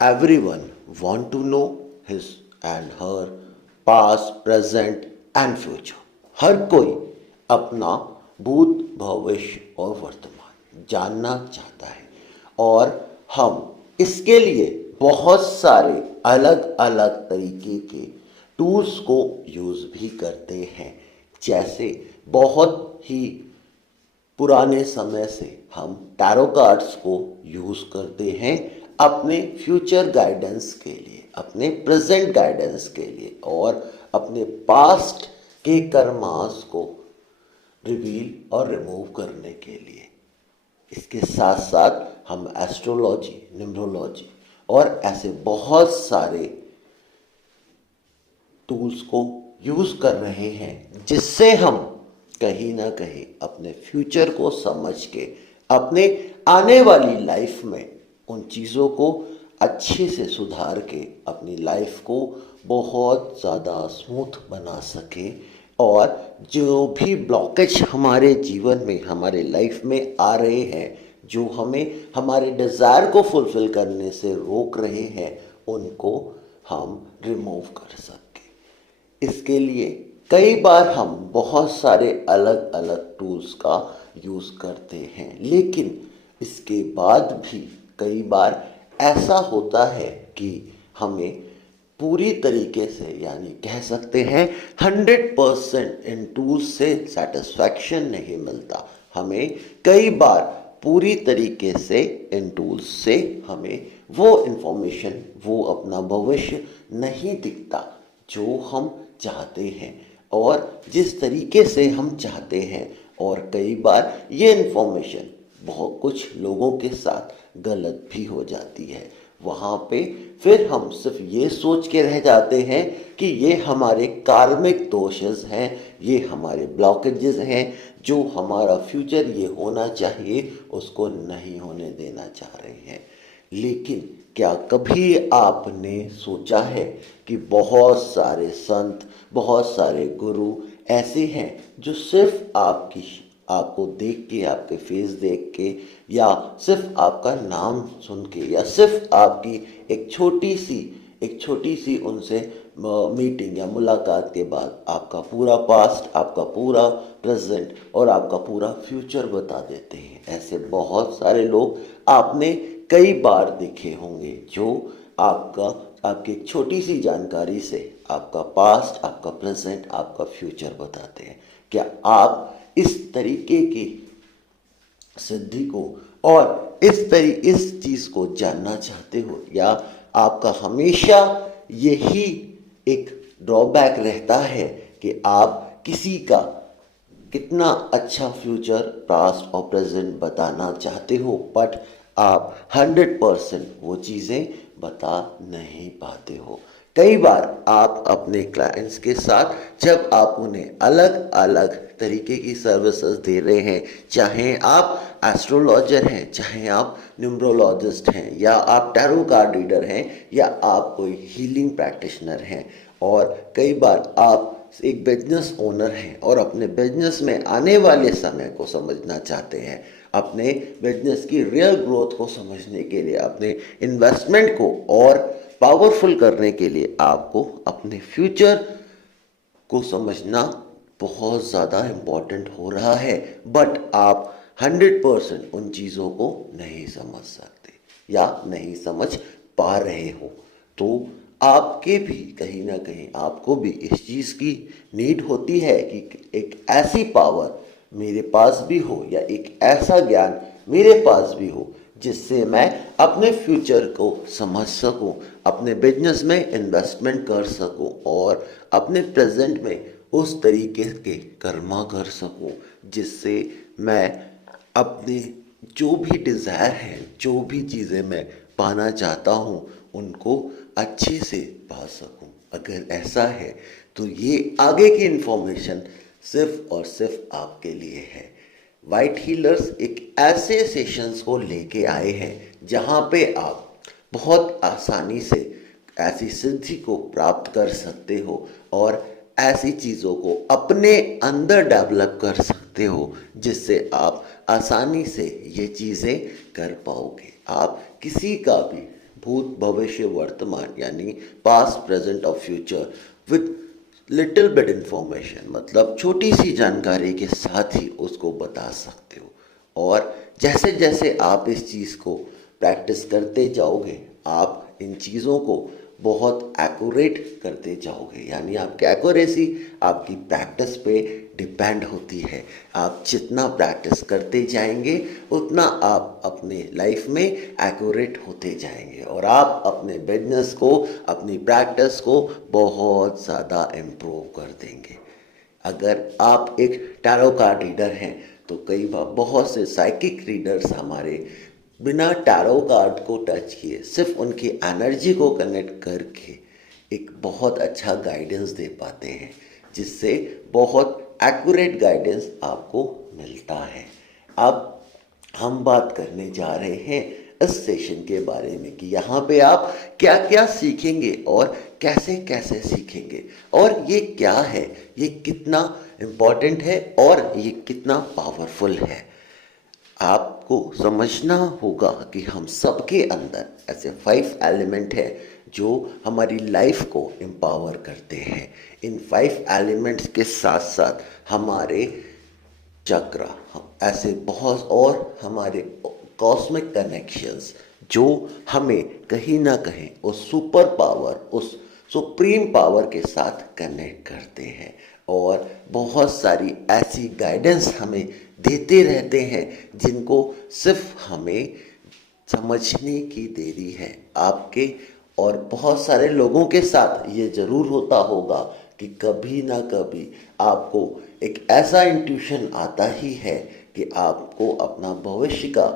Everyone want to know his and her past, present and future. हर कोई अपना भूत, भविष्य और वर्तमान जानना चाहता है और हम इसके लिए बहुत सारे अलग अलग तरीके के टूल्स को यूज़ भी करते हैं। जैसे बहुत ही पुराने समय से हम टैरो कार्ड्स को यूज़ करते हैं अपने फ्यूचर गाइडेंस के लिए, अपने प्रेजेंट गाइडेंस के लिए और अपने पास्ट के कर्मास को रिवील और रिमूव करने के लिए। इसके साथ साथ हम एस्ट्रोलॉजी, न्यूमरोलॉजी और ऐसे बहुत सारे टूल्स को यूज़ कर रहे हैं जिससे हम कहीं ना कहीं अपने फ्यूचर को समझ के अपने आने वाली लाइफ में उन चीज़ों को अच्छे से सुधार के अपनी लाइफ को बहुत ज़्यादा स्मूथ बना सके और जो भी ब्लॉकेज हमारे जीवन में, हमारे लाइफ में आ रहे हैं, जो हमें हमारे डिज़ायर को फुलफ़िल करने से रोक रहे हैं, उनको हम रिमूव कर सकें। इसके लिए कई बार हम बहुत सारे अलग अलग टूल्स का यूज़ करते हैं, लेकिन इसके बाद भी कई बार ऐसा होता है कि हमें पूरी तरीके से, यानी कह सकते हैं 100% इन टूल्स से सेटिस्फैक्शन नहीं मिलता। हमें कई बार पूरी तरीके से इन टूल्स से हमें वो इंफॉर्मेशन, वो अपना भविष्य नहीं दिखता जो हम चाहते हैं और जिस तरीके से हम चाहते हैं। और कई बार ये इन्फॉर्मेशन बहुत कुछ लोगों के साथ गलत भी हो जाती है। वहाँ पे फिर हम सिर्फ ये सोच के रह जाते हैं कि ये हमारे कार्मिक दोषेस हैं, ये हमारे ब्लॉकेजेस हैं, जो हमारा फ्यूचर ये होना चाहिए उसको नहीं होने देना चाह रहे हैं। लेकिन क्या कभी आपने सोचा है कि बहुत सारे संत, बहुत सारे गुरु ऐसे हैं जो सिर्फ आपको देख के, आपके फेस देख के या सिर्फ आपका नाम सुन के या सिर्फ आपकी एक छोटी सी उनसे मीटिंग या मुलाकात के बाद आपका पूरा पास्ट, आपका पूरा प्रेजेंट और आपका पूरा फ्यूचर बता देते हैं। ऐसे बहुत सारे लोग आपने कई बार देखे होंगे जो आपकी एक छोटी सी जानकारी से आपका पास्ट, आपका प्रेजेंट, आपका फ्यूचर बताते हैं। क्या आप इस तरीके की सिद्धि को और इस चीज़ को जानना चाहते हो, या आपका हमेशा यही एक ड्रॉबैक रहता है कि आप किसी का कितना अच्छा फ्यूचर, पास्ट और प्रेजेंट बताना चाहते हो बट आप 100% वो चीज़ें बता नहीं पाते हो। कई बार आप अपने क्लाइंट्स के साथ जब आप उन्हें अलग अलग तरीके की सर्विसेज दे रहे हैं, चाहे आप एस्ट्रोलॉजर हैं, चाहे आप न्यूमरोलॉजिस्ट हैं, या आप टैरो कार्ड रीडर हैं, या आप कोई हीलिंग प्रैक्टिशनर हैं, और कई बार आप एक बिजनेस ओनर हैं और अपने बिजनेस में आने वाले समय को समझना चाहते हैं, अपने बिजनेस की रियल ग्रोथ को समझने के लिए, अपने इन्वेस्टमेंट को और पावरफुल करने के लिए आपको अपने फ्यूचर को समझना बहुत ज़्यादा इम्पॉर्टेंट हो रहा है, बट आप 100% उन चीज़ों को नहीं समझ सकते या नहीं समझ पा रहे हो। तो आपके भी कहीं ना कहीं आपको भी इस चीज़ की नीड होती है कि एक ऐसी पावर मेरे पास भी हो या एक ऐसा ज्ञान मेरे पास भी हो जिससे मैं अपने फ्यूचर को समझ सकूं, अपने बिजनेस में इन्वेस्टमेंट कर सकूं और अपने प्रेजेंट में उस तरीके के कर्मा कर सकूं जिससे मैं अपने जो भी डिज़ायर है, जो भी चीज़ें मैं पाना चाहता हूँ उनको अच्छे से पा सकूं। अगर ऐसा है तो ये आगे की इन्फॉर्मेशन सिर्फ और सिर्फ आपके लिए है। वाइट हीलर्स एक ऐसे सेशंस को लेके आए हैं जहाँ पे आप बहुत आसानी से ऐसी सिद्धि को प्राप्त कर सकते हो और ऐसी चीज़ों को अपने अंदर डेवलप कर सकते हो जिससे आप आसानी से ये चीज़ें कर पाओगे। आप किसी का भी भूत भविष्य वर्तमान यानी पास्ट प्रेजेंट और future with little bit information, मतलब छोटी सी जानकारी के साथ ही उसको बता सकते हो। और जैसे जैसे आप इस चीज़ को प्रैक्टिस करते जाओगे, आप इन चीज़ों को बहुत एक्यूरेट करते जाओगे, यानी आपकी एक्यूरेसी आपकी प्रैक्टिस पे डिपेंड होती है। आप जितना प्रैक्टिस करते जाएंगे उतना आप अपने लाइफ में एक्यूरेट होते जाएंगे और आप अपने बिजनेस को, अपनी प्रैक्टिस को बहुत ज़्यादा इम्प्रूव कर देंगे। अगर आप एक टैरो कार्ड रीडर हैं तो कई बार बहुत से साइकिक रीडर्स हमारे बिना टैरो कार्ड को टच किए, सिर्फ उनकी एनर्जी को कनेक्ट करके एक बहुत अच्छा गाइडेंस दे पाते हैं, जिससे बहुत एक्यूरेट गाइडेंस आपको मिलता है। अब हम बात करने जा रहे हैं इस सेशन के बारे में कि यहाँ पे आप क्या क्या सीखेंगे और कैसे कैसे सीखेंगे, और ये क्या है, ये कितना इम्पोर्टेंट है और ये कितना पावरफुल है। आपको समझना होगा कि हम सबके अंदर ऐसे 5 एलिमेंट है जो हमारी लाइफ को एम्पावर करते हैं। इन 5 एलिमेंट्स के साथ साथ हमारे चक्र, ऐसे बहुत और हमारे कॉस्मिक कनेक्शंस जो हमें कहीं ना कहीं उस सुपर पावर, उस सुप्रीम पावर के साथ कनेक्ट करते हैं और बहुत सारी ऐसी गाइडेंस हमें देते रहते हैं जिनको सिर्फ हमें समझने की देरी है। आपके और बहुत सारे लोगों के साथ ये ज़रूर होता होगा कि कभी ना कभी आपको एक ऐसा इंट्यूशन आता ही है कि आपको अपना भविष्य का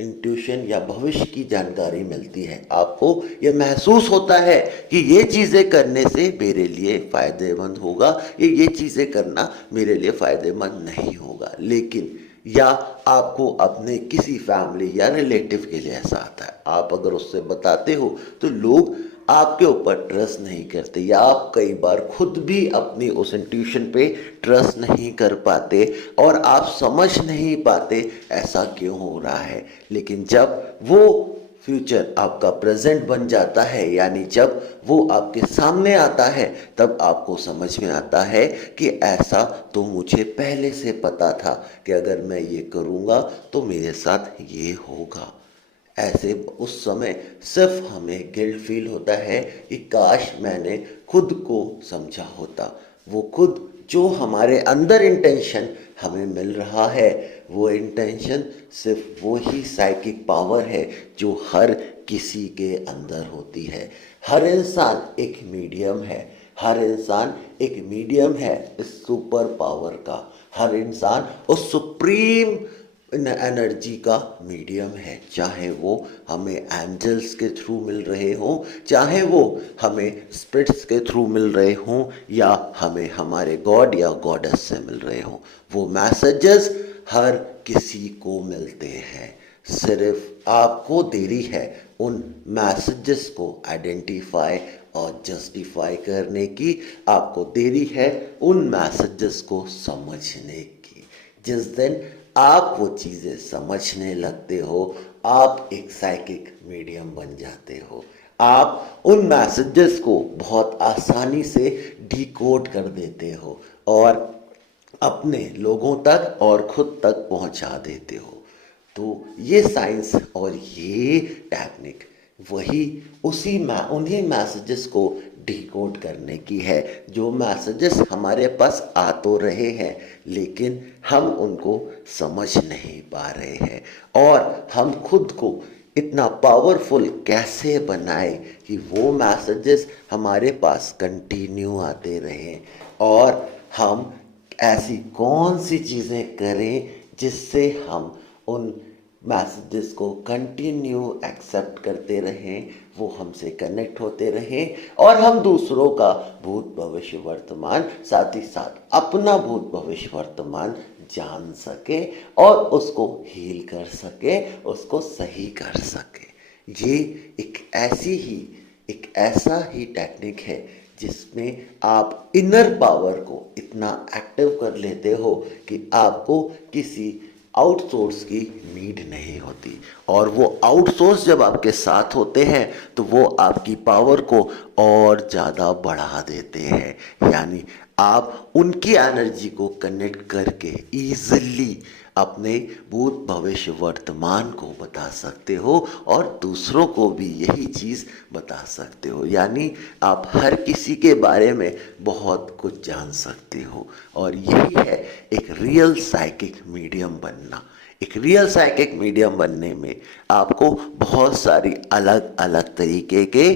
इंट्यूशन या भविष्य की जानकारी मिलती है। आपको यह महसूस होता है कि ये चीज़ें करने से मेरे लिए फ़ायदेमंद होगा, ये चीज़ें करना मेरे लिए फ़ायदेमंद नहीं होगा। लेकिन या आपको अपने किसी फैमिली या रिलेटिव के लिए ऐसा आता है, आप अगर उससे बताते हो तो लोग आपके ऊपर ट्रस्ट नहीं करते, या आप कई बार खुद भी अपनी उस इंट्यूशन पे ट्रस्ट नहीं कर पाते और आप समझ नहीं पाते ऐसा क्यों हो रहा है। लेकिन जब वो फ्यूचर आपका प्रेजेंट बन जाता है, यानी जब वो आपके सामने आता है, तब आपको समझ में आता है कि ऐसा तो मुझे पहले से पता था कि अगर मैं ये करूँगा तो मेरे साथ ये होगा। ऐसे उस समय सिर्फ हमें गिल्ट फील होता है कि काश मैंने खुद को समझा होता। वो खुद जो हमारे अंदर इंटेंशन हमें मिल रहा है, वो इंटेंशन सिर्फ वो ही साइकिक पावर है जो हर किसी के अंदर होती है। हर इंसान एक मीडियम है, हर इंसान एक मीडियम है इस सुपर पावर का। हर इंसान उस सुप्रीम एनर्जी का मीडियम है, चाहे वो हमें एंजल्स के थ्रू मिल रहे हों, चाहे वो हमें स्पिरिट्स के थ्रू मिल रहे हों, या हमें हमारे गॉड या गॉडेस से मिल रहे हों। वो मैसेजेस हर किसी को मिलते हैं, सिर्फ आपको देरी है उन मैसेजेस को आइडेंटिफाई और जस्टिफाई करने की, आपको देरी है उन मैसेजेस को समझने की। जिस दिन आप वो चीज़ें समझने लगते हो, आप एक साइकिक मीडियम बन जाते हो। आप उन मैसेजेस को बहुत आसानी से डिकोड कर देते हो और अपने लोगों तक और खुद तक पहुंचा देते हो। तो ये साइंस और ये टेक्निक वही उन्हीं मैसेजेस को डिकोड करने की है, जो मैसेजेस हमारे पास आ तो रहे हैं लेकिन हम उनको समझ नहीं पा रहे हैं, और हम खुद को इतना पावरफुल कैसे बनाए कि वो मैसेजेस हमारे पास कंटिन्यू आते रहें, और हम ऐसी कौन सी चीज़ें करें जिससे हम उन मैसेजेस को कंटिन्यू एक्सेप्ट करते रहें, वो हमसे कनेक्ट होते रहें, और हम दूसरों का भूत भविष्य वर्तमान, साथ ही साथ अपना भूत भविष्य वर्तमान जान सके और उसको हील कर सके, उसको सही कर सके। ये एक ऐसा ही टेक्निक है जिसमें आप इनर पावर को इतना एक्टिव कर लेते हो कि आपको किसी आउटसोर्स की नीड नहीं होती। और वो आउटसोर्स जब आपके साथ होते हैं तो वो आपकी पावर को और ज़्यादा बढ़ा देते हैं। यानी आप उनकी एनर्जी को कनेक्ट करके ईजिली अपने भूत भविष्य वर्तमान को बता सकते हो और दूसरों को भी यही चीज़ बता सकते हो। यानी आप हर किसी के बारे में बहुत कुछ जान सकते हो। और यही है एक रियल साइकिक मीडियम बनना। एक रियल साइकिक मीडियम बनने में आपको बहुत सारी अलग अलग तरीके के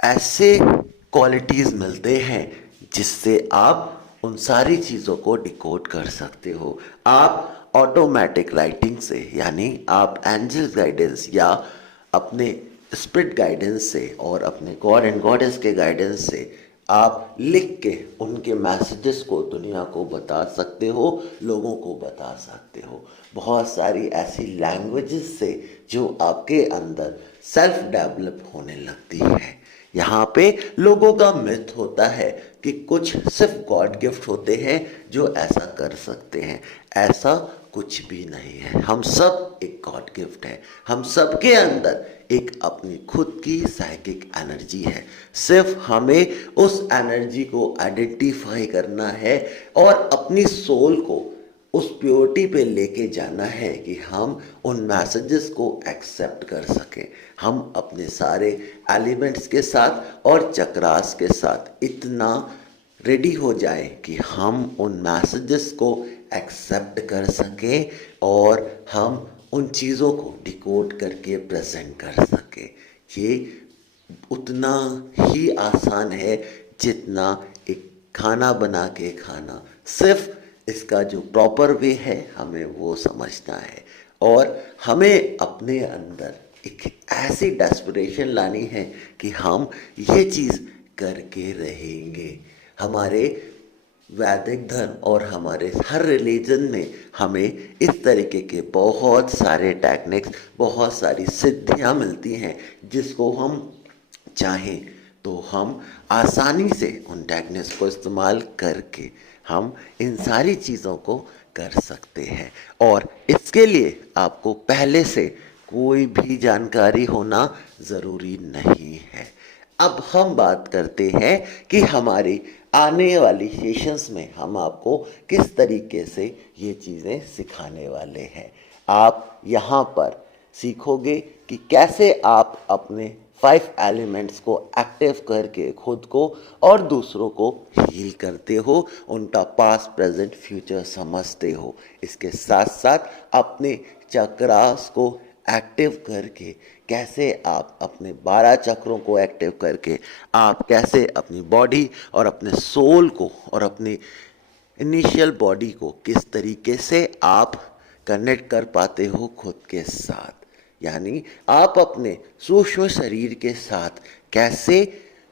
ऐसे क्वालिटीज़ मिलते हैं जिससे आप उन सारी चीज़ों को डिकोड कर सकते हो। आप ऑटोमेटिक राइटिंग से, यानी आप एंजल गाइडेंस या अपने स्पिरिट गाइडेंस से और अपने गॉड एंड गॉडेस के गाइडेंस से आप लिख के उनके मैसेजेस को दुनिया को बता सकते हो, लोगों को बता सकते हो। बहुत सारी ऐसी लैंग्वेजेस से जो आपके अंदर सेल्फ डेवलप होने लगती है। यहाँ पे लोगों का मिथ होता है कि कुछ सिर्फ गॉड गिफ्ट होते हैं जो ऐसा कर सकते हैं। ऐसा कुछ भी नहीं है। हम सब एक गॉड गिफ्ट है। हम सबके अंदर एक अपनी खुद की साइकिक एनर्जी है। सिर्फ हमें उस एनर्जी को आइडेंटिफाई करना है और अपनी सोल को उस प्योरिटी पे लेके जाना है कि हम उन मैसेजेस को एक्सेप्ट कर सकें। हम अपने सारे एलिमेंट्स के साथ और चक्रास के साथ इतना रेडी हो जाए कि हम उन मैसेजेस को एक्सेप्ट कर सकें और हम उन चीज़ों को डिकोड करके प्रेजेंट कर सकें। ये उतना ही आसान है जितना एक खाना बना के खाना। सिर्फ इसका जो प्रॉपर वे है हमें वो समझना है और हमें अपने अंदर एक ऐसी डेस्परेशन लानी है कि हम ये चीज़ करके रहेंगे। हमारे वैदिक धर्म और हमारे हर रिलीजन में हमें इस तरीके के बहुत सारे टेक्निक्स, बहुत सारी सिद्धियां मिलती हैं जिसको हम चाहें तो हम आसानी से उन टेक्निक्स को इस्तेमाल करके हम इन सारी चीज़ों को कर सकते हैं। और इसके लिए आपको पहले से कोई भी जानकारी होना ज़रूरी नहीं है। अब हम बात करते हैं कि हमारी आने वाली सेशंस में हम आपको किस तरीके से ये चीज़ें सिखाने वाले हैं। आप यहाँ पर सीखोगे कि कैसे आप अपने 5 एलिमेंट्स को एक्टिव करके खुद को और दूसरों को हील करते हो, उनका पास्ट प्रेजेंट फ्यूचर समझते हो। इसके साथ साथ अपने चक्रास को एक्टिव करके कैसे आप अपने 12 चक्रों को एक्टिव करके आप कैसे अपनी बॉडी और अपने सोल को और अपनी इनिशियल बॉडी को किस तरीके से आप कनेक्ट कर पाते हो खुद के साथ। यानी आप अपने सूक्ष्म शरीर के साथ कैसे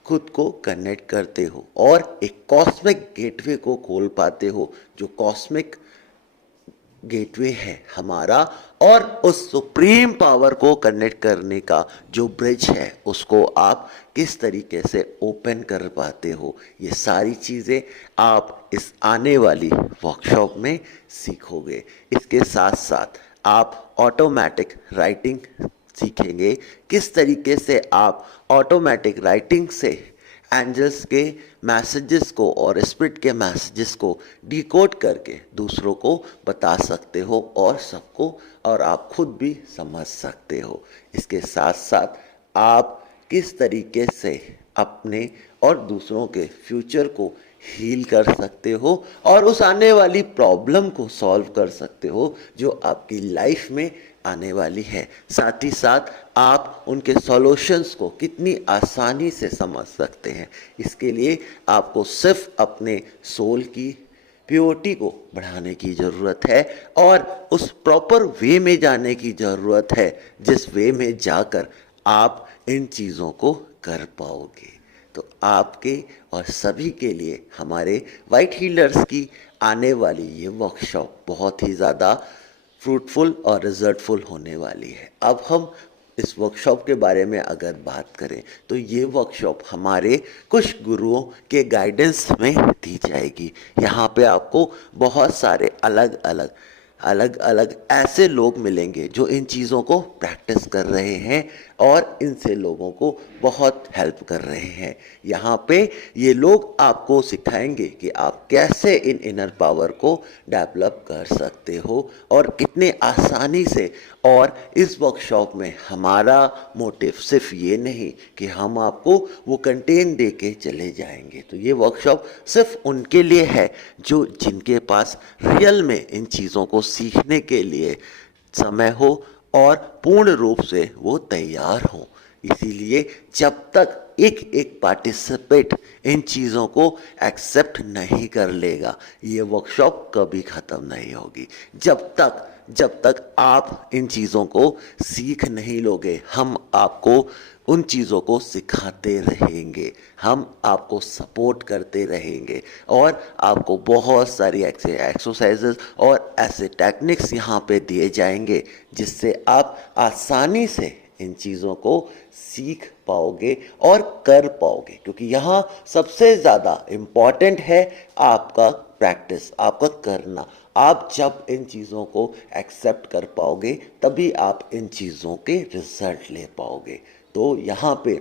खुद को कनेक्ट करते हो और एक कॉस्मिक गेटवे को खोल पाते हो, जो कॉस्मिक गेटवे है हमारा, और उस सुप्रीम पावर को कनेक्ट करने का जो ब्रिज है उसको आप किस तरीके से ओपन कर पाते हो। ये सारी चीज़ें आप इस आने वाली वर्कशॉप में सीखोगे। इसके साथ साथ आप ऑटोमेटिक राइटिंग सीखेंगे, किस तरीके से आप ऑटोमेटिक राइटिंग से एंजल्स के मैसेजेस को और स्पिरिट के मैसेजेस को डिकोड करके दूसरों को बता सकते हो और सबको और आप खुद भी समझ सकते हो। इसके साथ साथ आप किस तरीके से अपने और दूसरों के फ्यूचर को हील कर सकते हो और उस आने वाली प्रॉब्लम को सॉल्व कर सकते हो जो आपकी लाइफ में आने वाली है। साथ ही साथ आप उनके सॉल्यूशंस को कितनी आसानी से समझ सकते हैं। इसके लिए आपको सिर्फ अपने सोल की प्योरिटी को बढ़ाने की ज़रूरत है और उस प्रॉपर वे में जाने की ज़रूरत है जिस वे में जाकर आप इन चीज़ों को कर पाओगे। तो आपके और सभी के लिए हमारे वाइट हीलर्स की आने वाली ये वर्कशॉप बहुत ही ज़्यादा फ्रूटफुल और रिजल्टफुल होने वाली है। अब हम इस वर्कशॉप के बारे में अगर बात करें तो ये वर्कशॉप हमारे कुछ गुरुओं के गाइडेंस में दी जाएगी। यहाँ पे आपको बहुत सारे अलग अलग अलग अलग ऐसे लोग मिलेंगे जो इन चीज़ों को प्रैक्टिस कर रहे हैं और इनसे लोगों को बहुत हेल्प कर रहे हैं। यहाँ पे ये लोग आपको सिखाएंगे कि आप कैसे इन इनर पावर को डेवलप कर सकते हो और कितने आसानी से। और इस वर्कशॉप में हमारा मोटिव सिर्फ ये नहीं कि हम आपको वो कंटेंट दे के चले जाएंगे। तो ये वर्कशॉप सिर्फ उनके लिए है जो जिनके पास रियल में इन चीज़ों को सीखने के लिए समय हो और पूर्ण रूप से वो तैयार हों। इसीलिए जब तक एक एक पार्टिसिपेट इन चीज़ों को एक्सेप्ट नहीं कर लेगा, ये वर्कशॉप कभी ख़त्म नहीं होगी। जब तक आप इन चीज़ों को सीख नहीं लोगे, हम आपको उन चीज़ों को सिखाते रहेंगे, हम आपको सपोर्ट करते रहेंगे और आपको बहुत सारी ऐसे एक्सरसाइजेस और ऐसे टेक्निक्स यहाँ पे दिए जाएंगे जिससे आप आसानी से इन चीज़ों को सीख पाओगे और कर पाओगे। क्योंकि यहाँ सबसे ज़्यादा इम्पॉर्टेंट है आपका प्रैक्टिस, आपका करना। आप जब इन चीज़ों को एक्सेप्ट कर पाओगे तभी आप इन चीज़ों के रिजल्ट ले पाओगे। तो यहाँ पे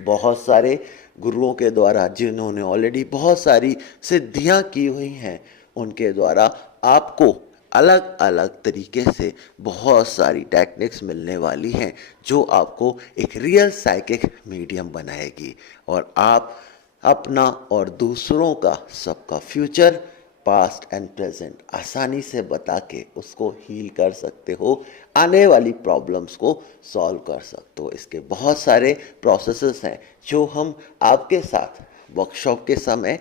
बहुत सारे गुरुओं के द्वारा जिन्होंने ऑलरेडी बहुत सारी सिद्धियाँ की हुई हैं, उनके द्वारा आपको अलग अलग तरीके से बहुत सारी टेक्निक्स मिलने वाली हैं जो आपको एक रियल साइकिक मीडियम बनाएगी और आप अपना और दूसरों का सबका फ्यूचर, पास्ट एंड प्रेजेंट आसानी से बता के उसको हील कर सकते हो, आने वाली प्रॉब्लम्स को सॉल्व कर सकते हो। इसके बहुत सारे प्रोसेसेस हैं जो हम आपके साथ वर्कशॉप के समय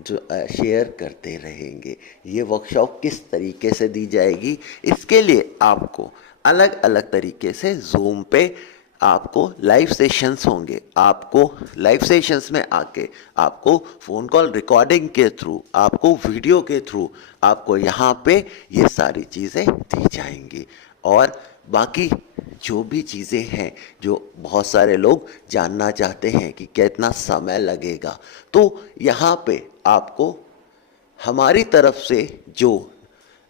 जो शेयर करते रहेंगे। ये वर्कशॉप किस तरीके से दी जाएगी, इसके लिए आपको अलग अलग तरीके से ज़ूम पे आपको लाइव सेशंस होंगे। आपको लाइव सेशंस में आके आपको फ़ोन कॉल रिकॉर्डिंग के थ्रू, आपको वीडियो के थ्रू आपको यहाँ पे ये सारी चीज़ें दी जाएंगी। और बाकी जो भी चीज़ें हैं जो बहुत सारे लोग जानना चाहते हैं कि कितना समय लगेगा, तो यहाँ पे आपको हमारी तरफ से जो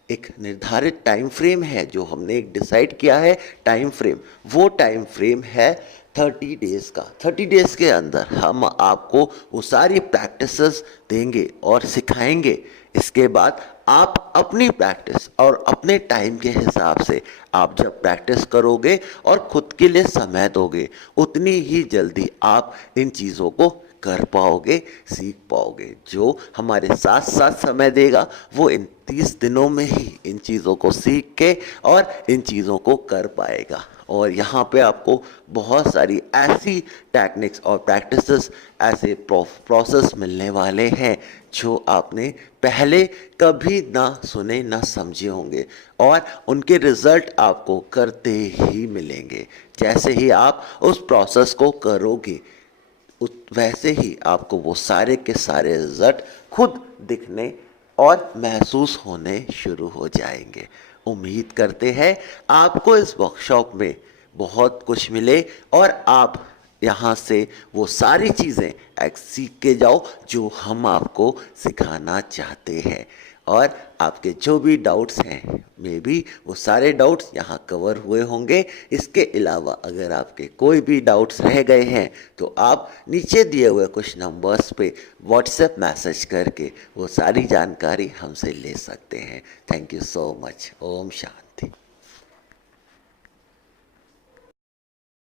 एक निर्धारित टाइम फ्रेम है, जो हमने एक डिसाइड किया है टाइम फ्रेम, वो टाइम फ्रेम है 30 डेज़ का। 30 डेज़ के अंदर हम आपको वो सारी प्रैक्टिसेस देंगे और सिखाएंगे। इसके बाद आप अपनी प्रैक्टिस और अपने टाइम के हिसाब से आप जब प्रैक्टिस करोगे और खुद के लिए समय दोगे, उतनी ही जल्दी आप इन चीज़ों को कर पाओगे, सीख पाओगे। जो हमारे साथ साथ समय देगा वो इन 30 दिनों में ही इन चीज़ों को सीख के और इन चीज़ों को कर पाएगा। और यहाँ पे आपको बहुत सारी ऐसी टेक्निक्स और प्रैक्टिसेस, ऐसे प्रोसेस मिलने वाले हैं जो आपने पहले कभी ना सुने ना समझे होंगे और उनके रिजल्ट आपको करते ही मिलेंगे। जैसे ही आप उस प्रोसेस को करोगे वैसे ही आपको वो सारे के सारे रिजल्ट खुद दिखने और महसूस होने शुरू हो जाएंगे। उम्मीद करते हैं आपको इस वर्कशॉप में बहुत कुछ मिले और आप यहाँ से वो सारी चीज़ें सीख के जाओ जो हम आपको सिखाना चाहते हैं। और आपके जो भी डाउट्स हैं, मे बी वो सारे डाउट्स यहाँ कवर हुए होंगे। इसके अलावा अगर आपके कोई भी डाउट्स रह गए हैं तो आप नीचे दिए हुए कुछ नंबर्स पे व्हाट्सएप मैसेज करके वो सारी जानकारी हमसे ले सकते हैं। Thank you so much. ओम शांति।